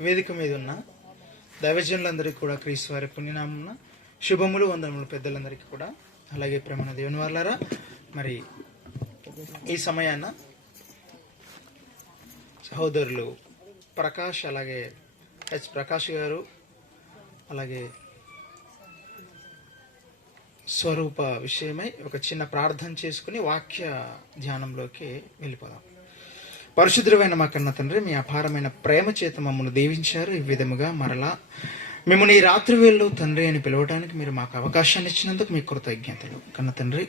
వేదిక మీద ఉన్న దైవజనులందరికీ కూడా క్రీస్తు వారి పుణ్యనామమున శుభములు వందనములు పెద్దలందరికీ కూడా. అలాగే ప్రేమణ దేవుని వాళ్ళారా మరి ఈ సమయాన సహోదరులు ప్రకాష్ అలాగే హెచ్ ప్రకాష్ గారు అలాగే స్వరూప విషయమై ఒక చిన్న ప్రార్థన చేసుకుని వాక్య ధ్యానంలోకి వెళ్ళిపోదాం. పరిశుద్ధమైన మా కన్న తండ్రి మీ అపారమైన ప్రేమ చేత మమ్మల్ని దీవించారు. ఈ విధముగా మరలా మిమ్మల్ని ఈ రాత్రి వేళ్ళు తండ్రి అని పిలవడానికి మీరు మాకు అవకాశాన్ని ఇచ్చినందుకు మీ కృతజ్ఞతలు. కన్న తండ్రి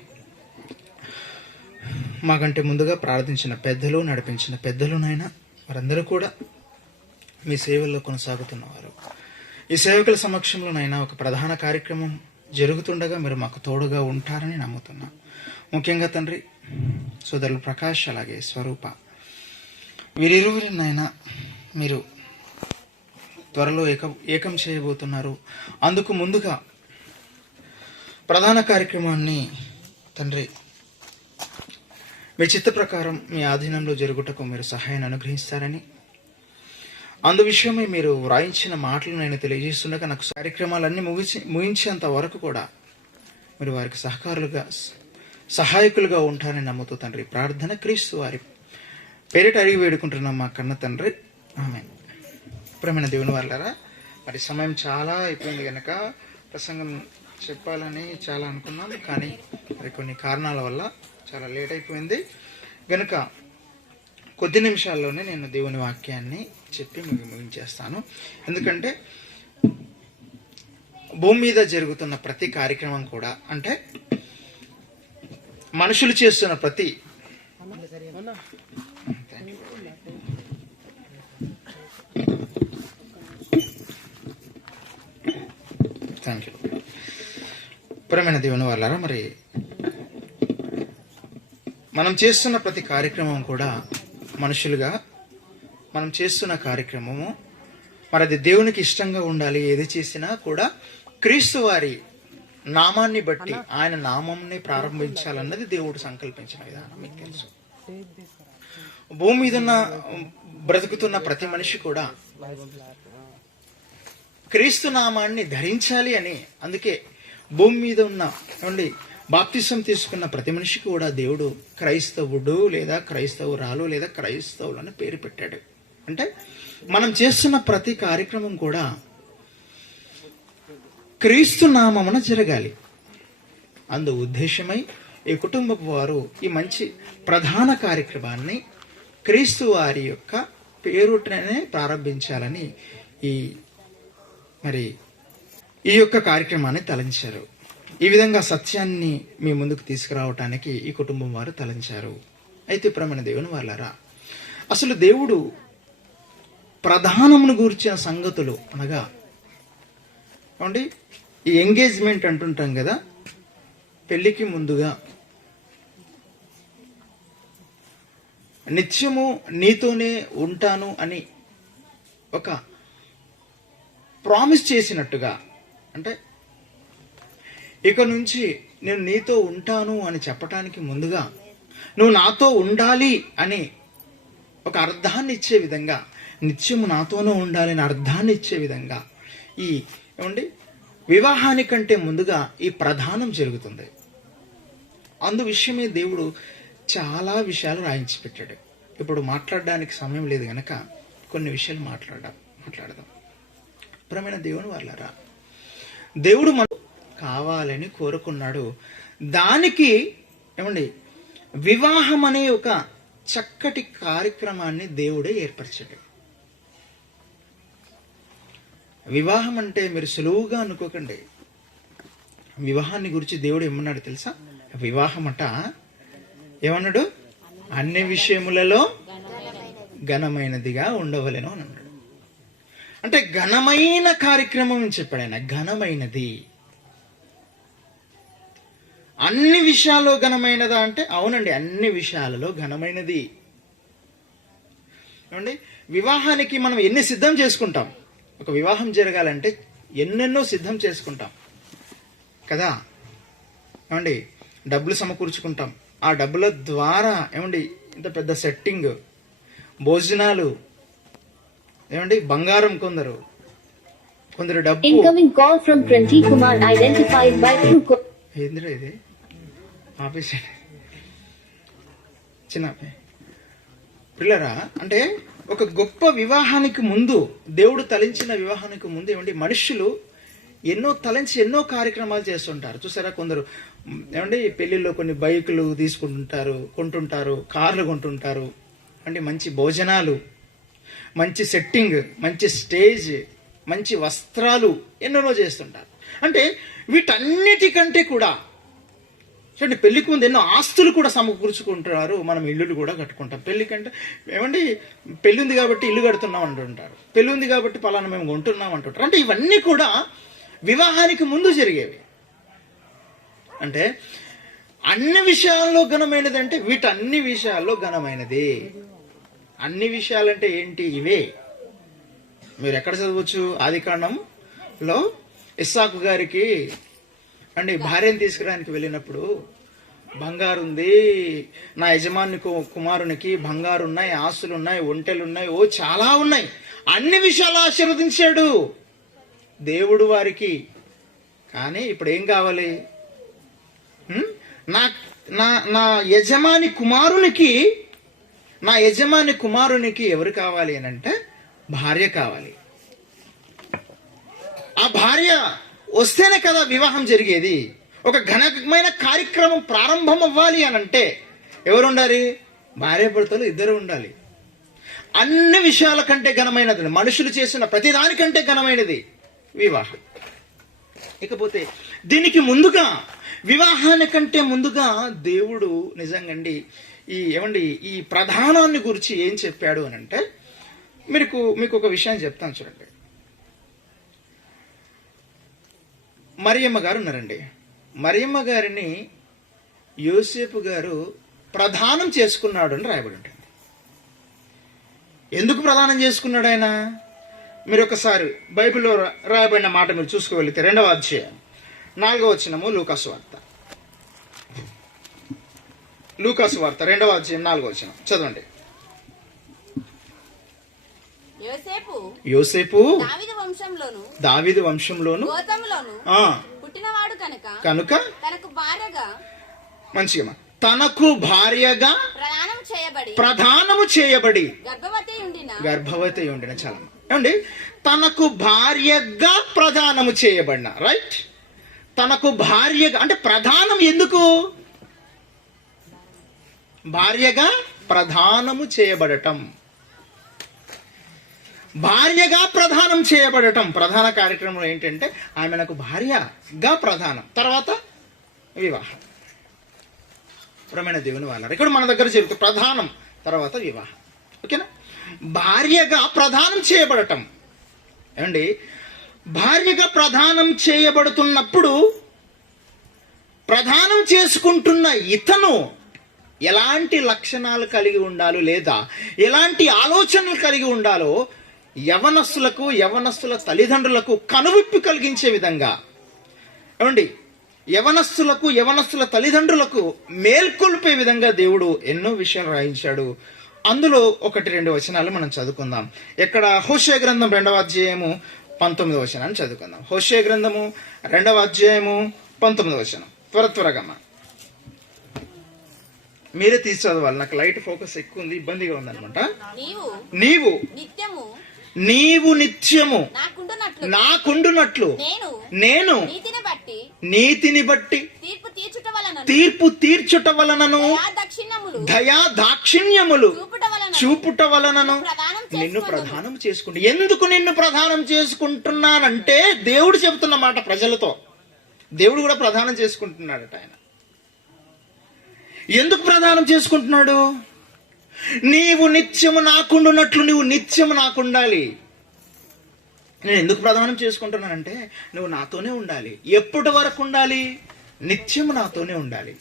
మాకంటే ముందుగా ప్రార్థించిన పెద్దలు నడిపించిన పెద్దలు వారందరూ కూడా మీ సేవల్లో కొనసాగుతున్నవారు. ఈ సేవకుల సమక్షంలోనైనా ఒక ప్రధాన కార్యక్రమం జరుగుతుండగా మీరు మాకు తోడుగా ఉంటారని నమ్ముతున్నా. ముఖ్యంగా తండ్రి సోదరులు ప్రకాష్ అలాగే స్వరూప వీరిరువురినైనా మీరు త్వరలో ఏకం ఏకం చేయబోతున్నారు. అందుకు ముందుగా ప్రధాన కార్యక్రమాన్ని తండ్రి మీ చిత్త ప్రకారం మీ ఆధీనంలో జరుగుటకు మీరు సహాయాన్ని అనుగ్రహిస్తారని అందు విషయమై మీరు వ్రాయించిన మాటలు నేను తెలియజేస్తుండగా నాకు కార్యక్రమాలన్నీ ముగిసి ముగించేంత వరకు కూడా మీరు వారికి సహకారులుగా సహాయకులుగా ఉంటారని నమ్ముతూ తండ్రి ప్రార్థన క్రీస్తు వారి పేరిట అడిగి వేడుకుంటున్నాం మా కన్న తండ్రి. ఆమె ప్రేమైన దేవుని వాళ్ళారా మరి సమయం చాలా అయిపోయింది కనుక ప్రసంగం చెప్పాలని చాలా అనుకున్నాం కానీ మరి కొన్ని కారణాల వల్ల చాలా లేట్ అయిపోయింది. గనుక కొద్ది నిమిషాల్లోనే నేను దేవుని వాక్యాన్ని చెప్పి ముగించేస్తాను. ఎందుకంటే భూమి మీద జరుగుతున్న ప్రతి కార్యక్రమం కూడా అంటే మనుషులు చేస్తున్న ప్రతి థ్యాంక్ యూ ప్రేమైన దేవుని వాళ్ళారా మరి మనం చేస్తున్న ప్రతి కార్యక్రమం కూడా మనుషులుగా మనం చేస్తున్న కార్యక్రమము మరి అది దేవునికి ఇష్టంగా ఉండాలి ఏది చేసినా కూడా క్రీస్తు వారి నామాన్ని బట్టి ఆయన నామంని ప్రారంభించాలన్నది దేవుడు సంకల్పించిన విధానం మీకు తెలుసు. భూమి మీద ఉన్న బ్రతుకుతున్న ప్రతి మనిషి కూడా క్రీస్తు నామాన్ని ధరించాలి అని అందుకే భూమి మీద ఉన్న ఉండి బాప్తిసం తీసుకున్న ప్రతి మనిషికి కూడా దేవుడు క్రైస్తవుడు లేదా క్రైస్తవురాలు లేదా క్రైస్తవులు అని పేరు పెట్టాడు. అంటే మనం చేస్తున్న ప్రతి కార్యక్రమం కూడా క్రీస్తు నామమున జరగాలి. అందు ఉద్దేశమై ఈ కుటుంబపు వారు ఈ మంచి ప్రధాన కార్యక్రమాన్ని క్రీస్తు వారి యొక్క పేరుటనే ప్రారంభించాలని ఈ మరి ఈ యొక్క కార్యక్రమాన్ని తలంచారు. ఈ విధంగా సత్యాన్ని మీ ముందుకు తీసుకురావటానికి ఈ కుటుంబం వారు తలంచారు. అయితే ప్రమణ దేవుని వాళ్ళరా అసలు దేవుడు ప్రధానమును గూర్చిన సంగతులు అనగా ఏమండి? ఈ ఎంగేజ్మెంట్ అంటుంటాం కదా పెళ్ళికి ముందుగా నిత్యము నీతోనే ఉంటాను అని ఒక ప్రామిస్ చేసినట్టుగా అంటే ఇక నుంచి నేను నీతో ఉంటాను అని చెప్పటానికి ముందుగా నువ్వు నాతో ఉండాలి అని ఒక అర్థాన్ని ఇచ్చే విధంగా నిత్యము నాతోనే ఉండాలి అని అర్థాన్ని ఇచ్చే విధంగా ఈ ఏమండి వివాహానికంటే ముందుగా ఈ ప్రధానం జరుగుతుంది. అందు విషయమే దేవుడు చాలా విషయాలు రాయించి పెట్టాడు. ఇప్పుడు మాట్లాడడానికి సమయం లేదు గనక కొన్ని విషయాలు మాట్లాడదాం మాట్లాడదాం. ప్రమైన దేవుని వాళ్ళరా దేవుడు మన కావాలని కోరుకున్నాడు. దానికి ఏమండి వివాహం అనే ఒక చక్కటి కార్యక్రమాన్ని దేవుడే ఏర్పరిచాడు. వివాహం అంటే మీరు సులువుగా అనుకోకండి. వివాహాన్ని గురించి దేవుడు ఏమన్నాడు తెలుసా? వివాహం అట ఏమన్నాడు? అన్ని విషయములలో ఘనమైనదిగా ఉండవలెను అని అన్నాడు. అంటే ఘనమైన కార్యక్రమం అని చెప్పాడు ఆయన. ఘనమైనది. అన్ని విషయాల్లో ఘనమైనదా అంటే అవునండి అన్ని విషయాలలో ఘనమైనది. ఏమండి? వివాహానికి మనం ఎన్ని సిద్ధం చేసుకుంటాం? ఒక వివాహం జరగాలంటే ఎన్నెన్నో సిద్ధం చేసుకుంటాం. కదా? ఏమండి? డబ్బులు సమకూర్చుకుంటాం. ఆ డబ్బుల ద్వారా ఏమండి ఇంత పెద్ద సెట్టింగ్? భోజనాలు. ఏమండి? బంగారం కొందరు. కొందరు డబ్బు. ఏందిరా ఇది? ఆపేసాడు చిన్న. పిల్లరా అంటే ఒక గొప్ప వివాహానికి ముందు దేవుడు తలించిన వివాహానికి ముందు ఏమండి మనుషులు ఎన్నో తలంచి ఎన్నో కార్యక్రమాలు చేస్తుంటారు. చూసారా కొందరు? ఏమండి పెళ్ళిలో కొన్ని బైకులు తీసుకుంటుంటారు కొంటుంటారు కార్లు కొంటుంటారు. అంటే మంచి భోజనాలు మంచి సెట్టింగ్ మంచి స్టేజ్ మంచి వస్త్రాలు ఎన్నెన్నో చేస్తుంటారు అంటే వీటన్నిటికంటే కూడా చూడండి పెళ్ళికి ముందు ఎన్నో ఆస్తులు కూడా సమకూర్చుకుంటున్నారు. మనం ఇల్లులు కూడా కట్టుకుంటాం. పెళ్ళి కంటే ఏమండి పెళ్ళి ఉంది కాబట్టి ఇల్లు కడుతున్నాం అంటుంటారు. పెళ్ళి ఉంది కాబట్టి పలానా మేము కొంటున్నాం అంటుంటారు. అంటే ఇవన్నీ కూడా వివాహానికి ముందు జరిగేవి. అంటే అన్ని విషయాల్లో ఘనమైనది అంటే వీటన్ని విషయాల్లో ఘనమైనది. అన్ని విషయాలంటే ఏంటి? ఇవే. మీరు ఎక్కడ చదవచ్చు? ఆది కాండంలో ఇస్సాకు గారికి అండి భార్యను తీసుకురానికి వెళ్ళినప్పుడు బంగారు ఉంది నా యజమాని కుమారునికి బంగారు ఉన్నాయి ఆస్తులు ఉన్నాయి ఒంటెలు ఉన్నాయి ఓ చాలా ఉన్నాయి. అన్ని విషయాలు ఆశీర్వదించాడు దేవుడు వారికి. కానీ ఇప్పుడు ఏం కావాలి? నా నా నా యజమాని కుమారునికి నా యజమాని కుమారునికి ఎవరు కావాలి అని అంటే భార్య కావాలి. ఆ భార్య వస్తేనే కదా వివాహం జరిగేది. ఒక ఘనమైన కార్యక్రమం ప్రారంభం అవ్వాలి అని అంటే ఎవరు ఉండాలి? భార్య భర్తలు ఇద్దరు ఉండాలి. అన్ని విషయాల కంటే ఘనమైనది మనుషులు చేసిన ప్రతిదానికంటే ఘనమైనది వివాహం. ఇకపోతే దీనికి ముందుగా వివాహానికంటే ముందుగా దేవుడు నిజంగండి ఈ ఏమండి ఈ ప్రధానాన్ని గురించి ఏం చెప్పాడు అని అంటే మీకు మీకు ఒక విషయం చెప్తాను చూడండి. మరియమ్మ గారు ఉన్నారండి. మరియమ్మ గారిని యోసేపు గారు ప్రధానం చేసుకున్నాడు అని రాయబడి ఉంటుంది. ఎందుకు ప్రదానం చేసుకున్నాడు ఆయన? మీరు ఒకసారి బైబిల్లో రాయబడిన మాట మీరు చూసుకోగలిగితే రెండవ అధ్యాయం. నాలుగవ వచ్చినము లూకాసు వార్త. లూకాసు వార్త రెండవ అధ్యాయం నాలుగవ వచ్చిన చదవండి. యోసేపు దావిద వంశంలోను పుట్టినవాడు కనుక కనుక తనకు భార్యగా మంచిగా తనకు భార్యగా ప్రధానము చేయబడి గర్భవతి ఉండిన గర్భవతి ఉండిన చాలా ఏమండి? తనకు భార్యగా ప్రధానము చేయబడిన రైట్? తనకు భార్యగా అంటే ప్రధానం ఎందుకు? భార్యగా ప్రధానము చేయబడటం. భార్యగా ప్రధానం చేయబడటం. ప్రధాన కార్యక్రమం ఏంటంటే ఆమె భార్యగా ప్రధానం. తర్వాత వివాహం. ప్రమేణ దేవుని వాళ్ళ ఇక్కడ మన దగ్గర జరుగుతుంది ప్రధానం తర్వాత వివాహం. ఓకేనా? భార్యగా ప్రధానం చేయబడటం. ఏమండి? భార్యగా ప్రధానం చేయబడుతున్నప్పుడు ప్రధానం చేసుకుంటున్న ఇతను ఎలాంటి లక్షణాలు కలిగి ఉండాలో లేదా ఎలాంటి ఆలోచనలు కలిగి ఉండాలో యవనస్తులకు యవనస్తుల తల్లిదండ్రులకు కనువిప్పి కలిగించే విధంగా. ఏమండి? యవనస్తులకు యవనస్తుల తల్లిదండ్రులకు మేల్కొల్పే విధంగా దేవుడు ఎన్నో విషయాలు రాయించాడు. అందులో ఒకటి రెండు వచనాలు మనం చదువుకుందాం. ఎక్కడ హోషే గ్రంథం రెండవ అధ్యాయము పంతొమ్మిదవ వచనాన్ని చదువుకుందాం. హోషే గ్రంథము రెండవ అధ్యాయము పంతొమ్మిదవ వచనం. త్వర త్వరగా. మీరే తీసి చదవాలి నాకు లైట్ ఫోకస్ ఎక్కువ ఉంది ఇబ్బందిగా ఉందన్నమాట నీవు నీవు నిత్యము నీవు నిత్యము నాకుండునట్లు నేను నీతిని బట్టి తీర్పు తీర్చుట వలనను. దయా దాక్షిణ్యములు చూపుట వలన చూపుట వలనను నిన్ను. ప్రధానం చేసుకుంటు. ఎందుకు నిన్ను ప్రధానం చేసుకుంటున్నానంటే దేవుడు చెబుతున్న మాట ప్రజలతో. దేవుడు కూడా ప్రధానం చేసుకుంటున్నాడట ఆయన. ఎందుకు ప్రధానం చేసుకుంటున్నాడు? నీవు నిత్యము నాకుండున్నట్లు నువ్వు నిత్యము నాకుండాలి. నేను ఎందుకు ప్రధానం చేసుకుంటున్నానంటే నువ్వు నాతోనే ఉండాలి. ఎప్పటి వరకు ఉండాలి? నిత్యము నాతోనే ఉండాలి.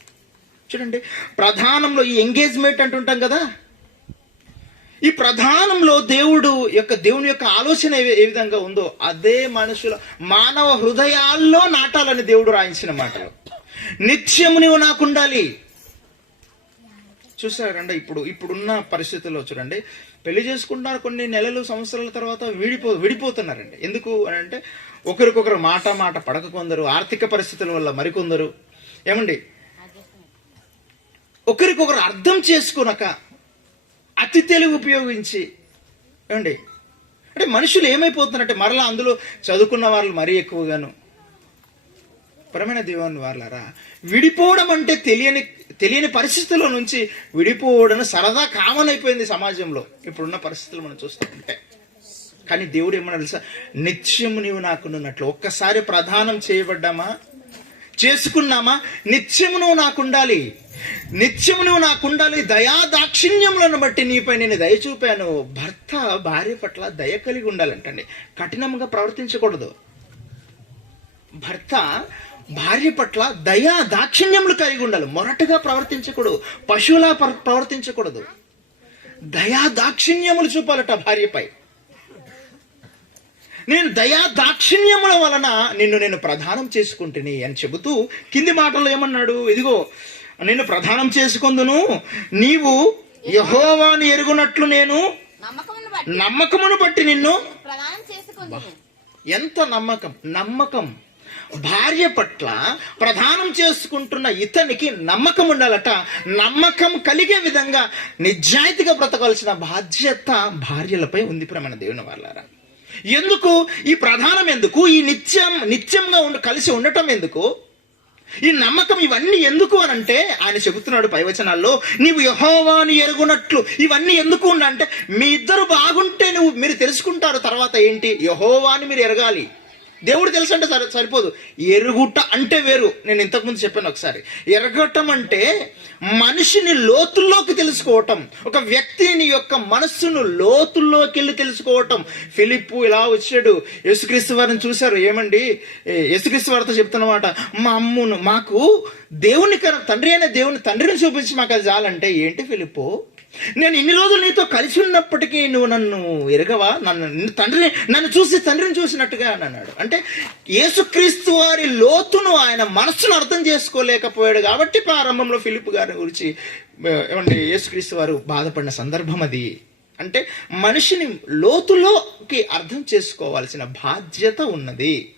చూడండి ప్రధానంలో ఈ ఎంగేజ్మెంట్ అంటుంటాం కదా? ఈ ప్రధానంలో దేవుడు యొక్క దేవుని యొక్క ఆలోచన ఏ విధంగా ఉందో అదే మనుషుల మానవ హృదయాల్లో నాటాలని దేవుడు రాయించిన మాటలు. నిత్యము నీవు నాకుండాలి. చూసారండి ఇప్పుడు ఇప్పుడున్న పరిస్థితుల్లో చూడండి పెళ్ళి చేసుకుంటున్నారు కొన్ని నెలలు సంవత్సరాల తర్వాత విడిపో విడిపోతున్నారండి. ఎందుకు అని అంటే ఒకరికొకరు మాట మాట పడక కొందరు ఆర్థిక పరిస్థితుల వల్ల మరికొందరు. ఏమండి? ఒకరికొకరు అర్థం చేసుకునక అతి తెలివి ఉపయోగించి ఏమండి? అంటే మనుషులు ఏమైపోతున్నారంటే మరలా అందులో చదువుకున్న వాళ్ళు మరీ ఎక్కువగాను. పరమైన దేవుని వాళ్ళారా విడిపోవడం అంటే తెలియని తెలియని పరిస్థితుల్లో నుంచి విడిపోవడం సరదా కామన్ అయిపోయింది సమాజంలో. ఇప్పుడున్న పరిస్థితులు మనం చూస్తూ ఉంటే కానీ దేవుడు ఏమన్నా తెలుసా? నిత్యము నీవు నాకున్నట్లు ఒక్కసారి ప్రధానం చేయబడ్డామా? చేసుకున్నామా? నిత్యము నువ్వు నాకుండాలి నిత్యము నువ్వు నాకుండాలి దయా దాక్షిణ్యములను బట్టి నీపై నేను దయ చూపాను. భర్త భార్య పట్ల దయ కలిగి ఉండాలంటండి. కఠినంగా ప్రవర్తించకూడదు. భర్త భార్య పట్ల దయా దాక్షిణ్యములు కలిగి ఉండాలి. మొరటుగా ప్రవర్తించకూడదు. పశువులా ప్ర- ప్రవర్తించకూడదు. దయా దాక్షిణ్యములు చూపాలట భార్యపై. నేను దయా దాక్షిణ్యముల వలన నిన్ను నేను ప్రధానం చేసుకుంటుని అని చెబుతూ కింది మాటల్లో ఏమన్నాడు? ఇదిగో నిన్ను ప్రధానం చేసుకుందును. నీవు యహోవాని ఎరుగునట్లు నేను నమ్మకమును బట్టి నమ్మకమును బట్టి నిన్ను ఎంత నమ్మకం? నమ్మకం. భార్య పట్ల ప్రధానం చేసుకుంటున్న ఇతనికి నమ్మకం ఉండాలట. నమ్మకం కలిగే విధంగా నిజాయితీగా బ్రతకాల్సిన బాధ్యత భార్యలపై ఉంది ప్రమాణ దేవుని వాళ్ళారా ఎందుకు? ఈ ప్రధానం ఎందుకు? ఈ నిత్యం నిత్యంగా ఉండి కలిసి ఉండటం ఎందుకు? ఈ నమ్మకం ఇవన్నీ ఎందుకు అని అంటే ఆయన చెబుతున్నాడు పైవచనాల్లో నీవు యహోవాని ఎరుగునట్లు. ఇవన్నీ ఎందుకు ఉండ అంటే మీ ఇద్దరు బాగుంటే నువ్వు మీరు తెలుసుకుంటారు తర్వాత ఏంటి? యహోవాని మీరు ఎరగాలి. దేవుడు తెలుసు అంటే సరి సరిపోదు. ఎరుగుట అంటే వేరు. నేను ఇంతకుముందు చెప్పాను ఒకసారి. ఎరగటం అంటే మనిషిని లోతుల్లోకి తెలుసుకోవటం. ఒక వ్యక్తిని యొక్క మనస్సును లోతుల్లోకి వెళ్ళి తెలుసుకోవటం. ఫిలిప్పు ఇలా వచ్చాడు. యేసుక్రీస్తు వారిని చూశారు. ఏమండి? యేసుక్రీస్తు వారితో చెప్తున్నమాట. మా అమ్మును మాకు దేవుని కర తండ్రి అయిన దేవుని తండ్రిని చూపించి మాకు అది చాలంటే ఏంటి ఫిలిప్పు? నేను ఇన్ని రోజులు నీతో కలిసి ఉన్నప్పటికీ నువ్వు నన్ను ఎరగవా? నన్ను తండ్రిని నన్ను చూసి తండ్రిని చూసినట్టుగా అని అన్నాడు. అంటే యేసుక్రీస్తు వారి లోతును ఆయన మనస్సును అర్థం చేసుకోలేకపోయాడు కాబట్టి ప్రారంభంలో ఫిలిప్ గారి గురించి ఏమంటే యేసుక్రీస్తు వారు బాధపడిన సందర్భం అది. అంటే మనిషిని లోతులోకి అర్థం చేసుకోవాల్సిన బాధ్యత ఉన్నది.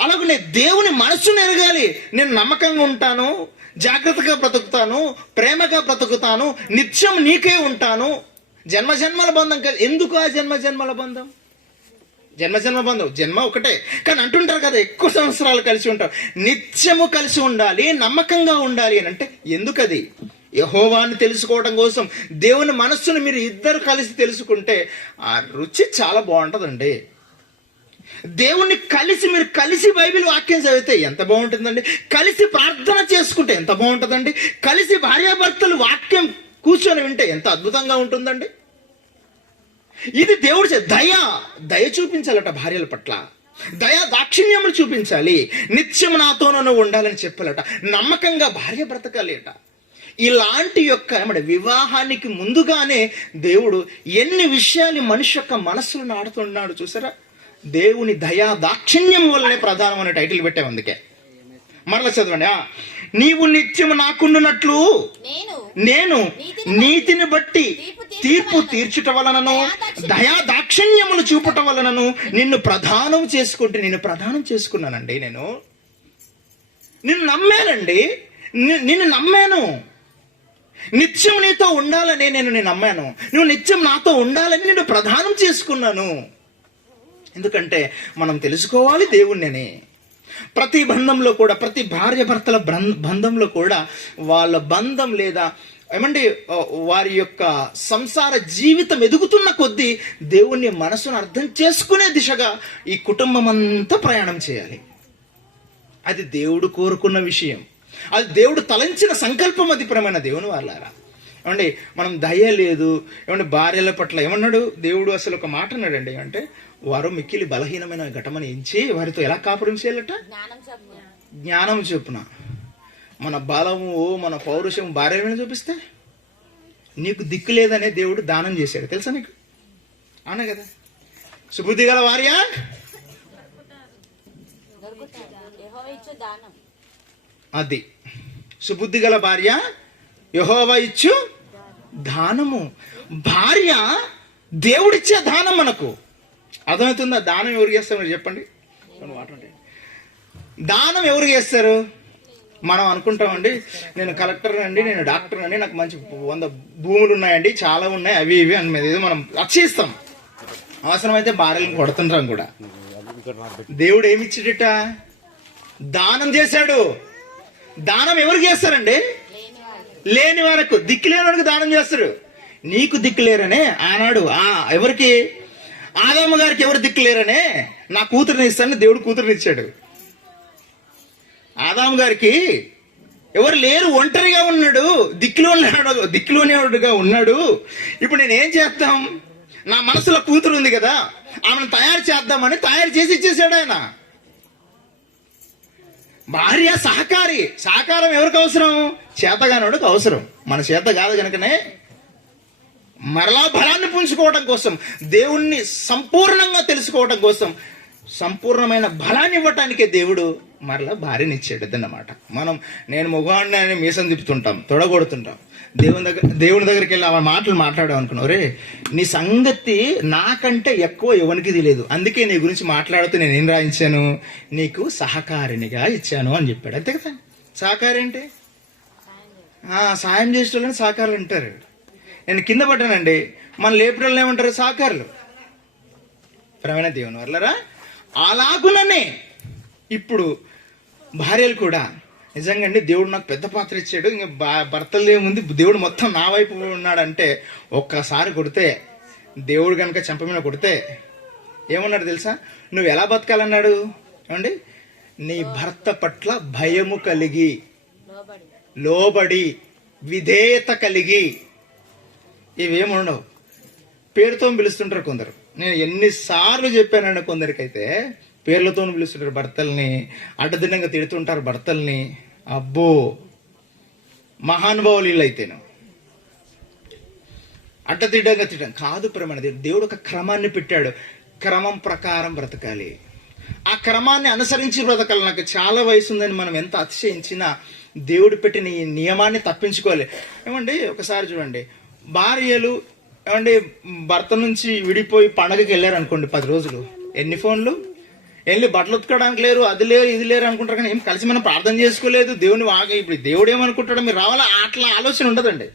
అలాగనే దేవుని మనస్సును ఎరగాలి. నేను నమ్మకంగా ఉంటాను. జాగ్రత్తగా బ్రతుకుతాను ప్రేమగా బ్రతుకుతాను నిత్యం నీకే ఉంటాను. జన్మ జన్మల బంధం కదా. ఎందుకు ఆ జన్మ జన్మల బంధం? జన్మ జన్మ బంధం. జన్మ ఒకటే. కానీ అంటుంటారు కదా ఎక్కువ సంవత్సరాలు కలిసి ఉంటారు నిత్యము కలిసి ఉండాలి నమ్మకంగా ఉండాలి అని అంటే ఎందుకది? యహోవాన్ని తెలుసుకోవడం కోసం దేవుని మనస్సును మీరు ఇద్దరు కలిసి తెలుసుకుంటే ఆ రుచి చాలా బాగుంటుందండి. దేవుణ్ణి కలిసి మీరు కలిసి బైబిల్ వాక్యం చదివితే ఎంత బాగుంటుందండి? కలిసి ప్రార్థన చేసుకుంటే ఎంత బాగుంటుందండి? కలిసి భార్యాభర్తలు వాక్యం కూర్చొని వింటే ఎంత అద్భుతంగా ఉంటుందండి? ఇది దేవుడు చే- దయ దయ చూపించాలట భార్యల పట్ల. దయా దాక్షిణ్యములు చూపించాలి. నిత్యం నాతోనూ ఉండాలని చెప్పాలట. నమ్మకంగా భార్య బ్రతకాలిట. ఇలాంటి యొక్క వివాహానికి ముందుగానే దేవుడు ఎన్ని విషయాలు మనిషి యొక్క మనసులో నాడుతున్నాడు చూసారా? దేవుని దయా దాక్షిణ్యం వల్లనే ప్రధానం అనే టైటిల్ పెట్టాం అందుకే. మరలా చదవండి నీవు నిత్యము నాకుండునట్లు నేను నీతిని బట్టి తీర్పు తీర్చుట వలనను దయా దాక్షిణ్యములు చూపట వలనను నిన్ను ప్రధానం చేసుకుంటే నిన్ను ప్రధానం చేసుకున్నానండి నేను. నిన్ను నమ్మానండి. నిన్ను నమ్మాను. నిత్యం నీతో ఉండాలని నేను నేను నమ్మాను. నువ్వు నిత్యం నాతో ఉండాలని నేను ప్రధానం చేసుకున్నాను. ఎందుకంటే మనం తెలుసుకోవాలి దేవుణ్ణని. ప్రతి బంధంలో కూడా ప్రతి భార్య భర్తల బ్రం- బంధంలో కూడా వాళ్ళ బంధం లేదా ఏమండి వారి యొక్క సంసార జీవితం ఎదుగుతున్న కొద్దీ దేవుణ్ణి మనసును అర్థం చేసుకునే దిశగా ఈ కుటుంబం అంతా ప్రయాణం చేయాలి. అది దేవుడు కోరుకున్న విషయం. అది దేవుడు తలంచిన సంకల్పం అది ప్రమైన దేవుని వాళ్ళారా ఏమండి మనం దయ లేదు ఏమంటే భార్యల పట్ల ఏమన్నాడు? దేవుడు అసలు ఒక మాట అన్నాడండి అంటే వారు మిక్కిలి బలహీనమైన ఘటమని ఎంచి వారితో ఎలా కాపురం చేయాలట? జ్ఞానం చెప్పు. జ్ఞానం చొప్పున. మన బలము మన పౌరుషం భార్య మీద చూపిస్తే నీకు దిక్కు లేదనే దేవుడు దానం చేశాడు. తెలుసా నీకు? అవునా కదా? సుబుద్ధి గల వార్య? అది. సుబుద్ధి గల భార్య యహోవా ఇచ్చు దానము. భార్య దేవుడిచ్చే దానం మనకు. అర్థమవుతుందా? దానం ఎవరికి చేస్తారు మీరు చెప్పండి. దానం ఎవరికి చేస్తారు? మనం అనుకుంటామండి. నేను కలెక్టర్ అండి నేను డాక్టర్ అండి నాకు మంచి వంద భూములు ఉన్నాయండి చాలా ఉన్నాయి అవి ఇవి అని మీద ఏదో మనం రక్షిస్తాం అవసరమైతే భార్యలను కొడుతుంటాం కూడా. దేవుడు ఏమి ఇచ్చాడట దానం చేశాడు. దానం ఎవరికి చేస్తారండి? లేని వాళ్ళు లేని దిక్కు లేని వారికి దానం చేస్తారు. నీకు దిక్కు లేరనే ఆనాడు. ఆ ఎవరికి? ఆదాము గారికి ఎవరు దిక్కులేరనే నా కూతురుని ఇస్తానని దేవుడు కూతురుని ఇచ్చాడు. ఆదాము గారికి ఎవరు లేరు ఒంటరిగా ఉన్నాడు దిక్కులో దిక్కులోనేవాడుగా ఉన్నాడు. ఇప్పుడు నేను ఏం చేస్తాం? నా మనసులో కూతురు ఉంది కదా ఆమెను తయారు చేద్దామని తయారు చేసి ఇచ్చేసాడు ఆయన. భార్య సహకారి సహకారం ఎవరికి అవసరం? చేతగానోడికి అవసరం. మన చేత కాదు కనుకనే మరలా బలాన్ని పుంజుకోవడం కోసం దేవుణ్ణి సంపూర్ణంగా తెలుసుకోవడం కోసం సంపూర్ణమైన బలాన్ని ఇవ్వటానికే దేవుడు మరలా భార్యని ఇచ్చాడు అన్నమాట మనం నేను మగవాడిని అని మీసం తిప్పుతుంటాం తొడగొడుతుంటాం. దేవుని దగ్గర దేవుని దగ్గరికి వెళ్ళి ఆ మాటలు మాట్లాడాం అనుకున్నావు. రే నీ సంగతి నాకంటే ఎక్కువ ఎవరికి తెలియదు. అందుకే నీ గురించి మాట్లాడుతూ నేను ఏం రాయించాను? నీకు సహకారినిగా ఇచ్చాను అని చెప్పాడు. అంతే కదా? సహకారి అంటే ఆ, సాయం చేసేటోళ్ళని సహకారులు అంటారు. నేను కింద పడ్డానండి. మన లేపటోళ్ళని ఏమంటారు? సహకారులు ప్రవీణ దేవుని వల్లరా అలాగుననే ఇప్పుడు భార్యలు కూడా నిజంగా అండి దేవుడు నాకు పెద్ద పాత్ర ఇచ్చాడు. ఇంకా భర్తలు ఏముంది? దేవుడు మొత్తం నా వైపు ఉన్నాడంటే ఒక్కసారి కొడితే దేవుడు కనుక చెంప మీద కొడితే ఏమన్నాడు తెలుసా? నువ్వు ఎలా బతకాలన్నాడు? ఏమండి? నీ భర్త పట్ల భయము కలిగి లోబడి. లోబడి విధేయత కలిగి ఇవేమి ఉండవు పేరుతో పిలుస్తుంటారు కొందరు. నేను ఎన్నిసార్లు చెప్పానండి కొందరికైతే పేర్లతో పిలుస్తుంటారు భర్తల్ని అడ్డదినంగా తిడుతుంటారు భర్తల్ని. అబ్బో! మహానుభావులు వీళ్ళు అయితేను అడ్డదిడ్డంగా తిట్టడం కాదు ప్రమాణ దేవుడు. ఒక క్రమాన్ని పెట్టాడు. క్రమం ప్రకారం బ్రతకాలి. ఆ క్రమాన్ని అనుసరించి బ్రతకాలి. నాకు చాలా వయసు ఉందని మనం ఎంత అతిశయించినా దేవుడు పెట్టిన ఈ నియమాన్ని తప్పించుకోవాలి. ఏమండి? ఒకసారి చూడండి. భార్యలు ఏమండి భర్త నుంచి విడిపోయి పండగకి వెళ్ళారు అనుకోండి పది రోజులు. ఎన్ని ఫోన్లు? వెళ్ళి బట్టలు ఉతకడానికి లేరు అది లేరు ఇది లేరు అనుకుంటారు కానీ ఏం కలిసి మనం ప్రార్థన చేసుకోలేదు. దేవుని వాగ ఇప్పుడు దేవుడు ఏమనుకుంటాడో మీరు రావాలా? అట్లా ఆలోచన ఉండదండి.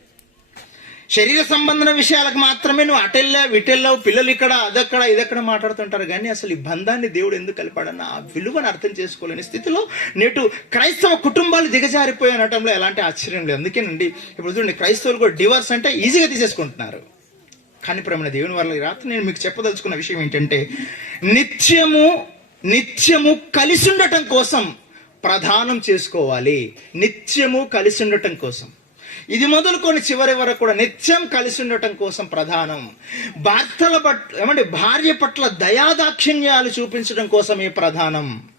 శరీర సంబంధన విషయాలకు మాత్రమే నువ్వు అటెల్లా విటెల్లావు పిల్లలు ఇక్కడ అదక్కడ ఇదక్కడ మాట్లాడుతుంటారు. కానీ అసలు ఈ బంధాన్ని దేవుడు ఎందుకు కలిపాడన్న ఆ విలువను అర్థం చేసుకోలేని స్థితిలో నేటు క్రైస్తవ కుటుంబాలు దిగజారిపోయి అనటంలో ఎలాంటి ఆశ్చర్యం లేదు. అందుకేనండి ఇప్పుడు చూడండి క్రైస్తవులు కూడా డివర్స్ అంటే ఈజీగా తీసేసుకుంటున్నారు. కానీ ప్రమణ దేవుని వల్ల రాత్రి నేను మీకు చెప్పదలుచుకున్న విషయం ఏంటంటే నిత్యము నిత్యము కలిసి ఉండటం కోసం ప్రధానం చేసుకోవాలి. నిత్యము కలిసి ఉండటం కోసం. ఇది మొదలుకొని చివరి వరకు కూడా నిత్యం కలిసి ఉండటం కోసం ప్రధానం. భర్తల పట్ల ఏమంటే భార్య పట్ల దయాదాక్షిణ్యాలు చూపించడం కోసమే ప్రధానం.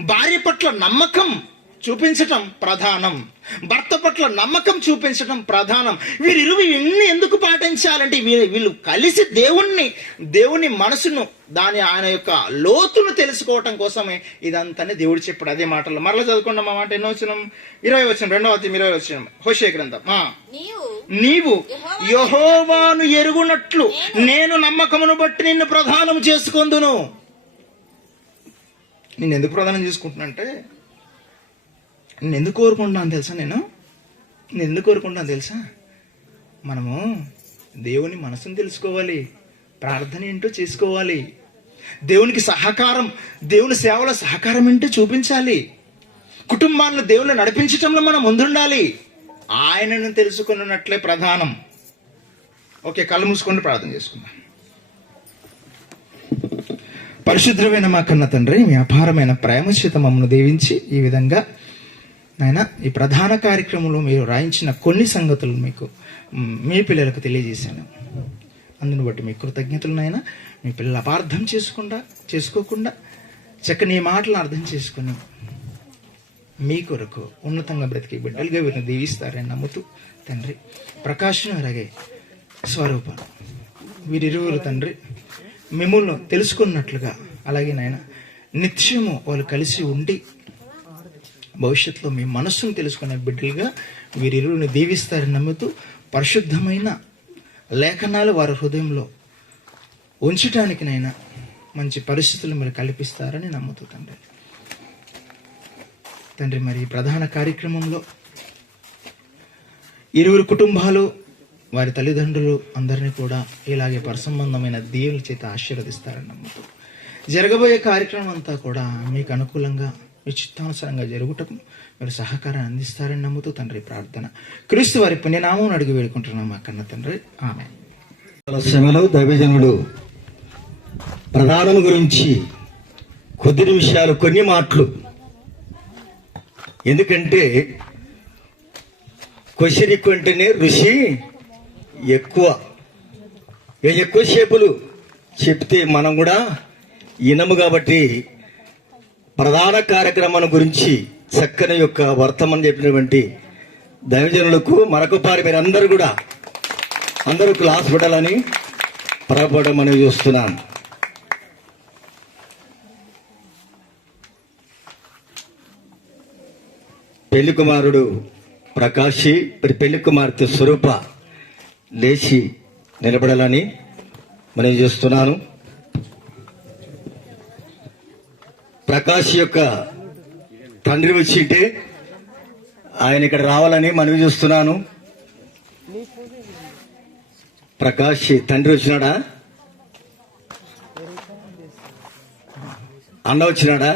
భార్య పట్ల నమ్మకం చూపించటం ప్రధానం. భర్త పట్ల నమ్మకం చూపించటం ప్రధానం. వీరిరువు ఇన్ని ఎందుకు పాటించాలంటే వీ- వీళ్ళు కలిసి దేవుణ్ణి దేవుని మనసును దాని ఆయన యొక్క లోతును తెలుసుకోవటం కోసమే ఇదంతానే దేవుడు చెప్పాడు. అదే మాటలు మరలా చదువుకున్నాం మా మాట. ఎన్నో వచ్చిన ఇరవై వచ్చిన రెండవ ఇరవై వచ్చిన హోషే గ్రంథం. నీవు యహోవాను ఎరుగునట్లు నేను నమ్మకమును బట్టి నిన్ను ప్రధానం చేసుకొందును. నేను ఎందుకు ప్రధానం చేసుకుంటున్నానంటే నేను ఎందుకు కోరుకుంటున్నాను తెలుసా నేను? నేను ఎందుకు కోరుకుంటున్నాను తెలుసా? మనము దేవుని మనసును తెలుసుకోవాలి ప్రార్థన ఏంటో చేసుకోవాలి. దేవునికి సహకారం దేవుని సేవలో సహకారం ఏంటో చూపించాలి. కుటుంబాలను దేవుని నడిపించటంలో మనం ముందుండాలి. ఆయనను తెలుసుకున్నట్లే ప్రధానం. ఓకే కళ్ళు మూసుకొని ప్రార్థన చేసుకుందాం. పరిశుద్ధమైన మా కన్న తండ్రి మీ అపారమైన ప్రేమ చేత దీవించి ఈ విధంగా నాయన ఈ ప్రధాన కార్యక్రమంలో మీరు రాయించిన కొన్ని సంగతులు మీకు మీ పిల్లలకు తెలియజేశాను. అందుని బట్టి మీ కృతజ్ఞతలు నాయన. మీ పిల్లలు అపార్థం చేసుకుండా చేసుకోకుండా చక్కని ఈ మాటలు అర్థం చేసుకుని మీ కొరకు ఉన్నతంగా బ్రతికి బిడ్డలుగా వీరిని దీవిస్తారని నమ్ముతూ తండ్రి ప్రకాశం అలాగే స్వరూపం. వీరిరువురు తండ్రి మిమ్మల్ని తెలుసుకున్నట్లుగా అలాగే నాయన నిత్యము వాళ్ళు కలిసి ఉండి భవిష్యత్తులో మీ మనస్సును తెలుసుకునే బిడ్డలుగా వీరిరువుని దీవిస్తారని నమ్ముతూ పరిశుద్ధమైన లేఖనాలు వారి హృదయంలో ఉంచటానికినైనా మంచి పరిస్థితులు మీరు కల్పిస్తారని నమ్ముతూ తండ్రి. తండ్రి మరి ప్రధాన కార్యక్రమంలో ఇరువురు కుటుంబాలు వారి తల్లిదండ్రులు అందరినీ కూడా ఇలాగే పరసంబంధమైన దీవుల చేత ఆశీర్వదిస్తారని నమ్ముతూ జరగబోయే కార్యక్రమం అంతా కూడా మీకు అనుకూలంగా మీ చిత్తానుసారంగా జరుగుటకు మీరు సహకారం అందిస్తారని నమ్ముతూ తండ్రి ప్రార్థన. క్రీస్తు వారి పుణ్యనామం అడిగి వేడుకుంటున్నాం మా కన్న తండ్రి. ఆమె శ్రమలో దైవజనుడు ప్రధానం గురించి కొద్ది నిమిషాలు కొన్ని మాటలు. ఎందుకంటే క్వశ్చన్ ఎక్కువ అంటేనే ఋషి ఎక్కువ. ఇక ఎక్కువసేపులు చెప్తే మనం కూడా ఇనము కాబట్టి ప్రధాన కార్యక్రమం గురించి చక్కని యొక్క వర్తమానం చెప్పినటువంటి దైవజనులకు మరొకపారి మీరు అందరూ కూడా అందరూ క్లాస్ పెట్టాలని పొరపడం మనం చూస్తున్నాను. పెళ్ళి కుమారుడు ప్రకాశి మరి పెళ్ళి కుమార్తె స్వరూప లేచి నిలబడాలని మనం చూస్తున్నాను. ప్రకాష్ యొక్క తండ్రి వచ్చింటే ఆయన ఇక్కడ రావాలని మనవి చూస్తున్నాను. ప్రకాష్ తండ్రి వచ్చినాడా? అన్న వచ్చినాడా?